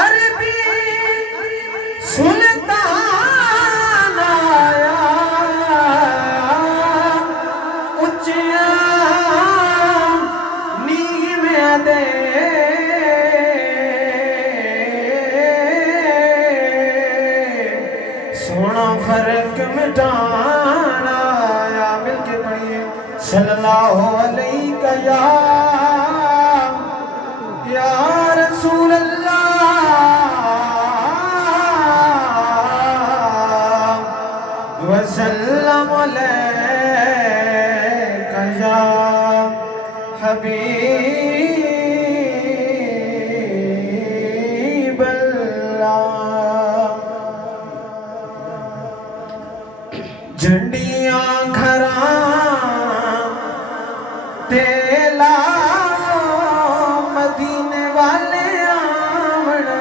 عربی سلطان آیا اچیاں نیویں دے سونا فرق مٹان آیا. مل کے پڑھیے صلی اللہ علیہ یا رسول اللہ وسلم علیک یا حبیب اللہ. جھنڈیاں گھراں تے لاؤ مدینے والے آمنا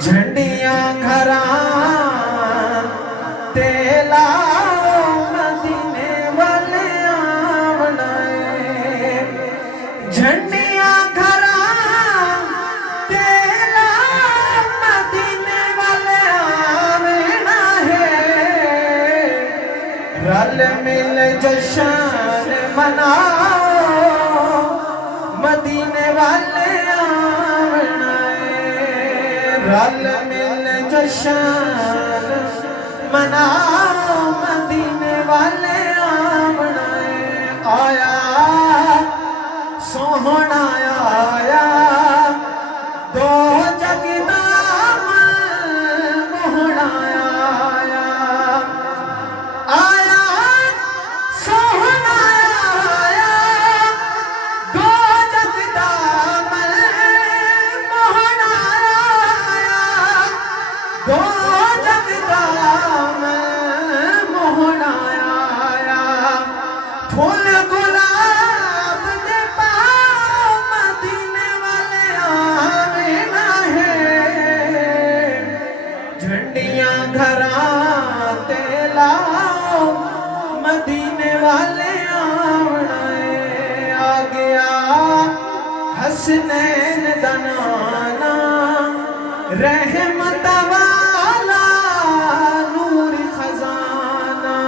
جھنڈیاں گھراں تے لاؤ مدینے والے آمنا جھنڈیاں گھراں تے لاؤ مدینے والے آمنا ہے. رل مل جشن مناؤ مدینے والے آمنا رل مل جشن مناؤ مدینے والے آمنا. آیا سوہنا آیا دو جگ دا موہنا آیا آیا سوہنا آیا دو جگ دا موہنا آیا دو جگ دا موہنا آیا. پھول گلاب دے پاؤ مدینے والے آمنا ہے. جھنڈیاں گھراں تے لاؤ مدینے والے آمنا ہے. آ گیا حسنین دا نانا رحمت والا نور خزانہ.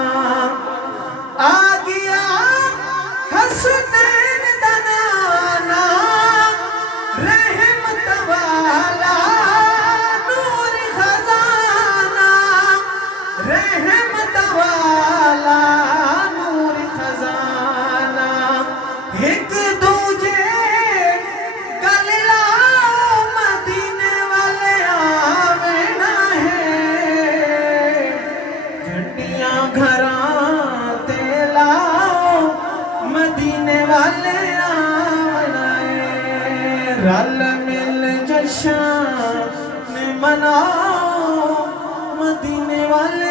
آ گیا حسنین دا نانا رحمت والا نور خزانہ رحمت والا نور خزانہ. ایک دوجے گل لاؤ مدینے والے آمنا ہے. جھنڈیاں گھراں تے لاؤ مدینے والے آمنا ہے. رل مل جشن مناؤ مدینے والے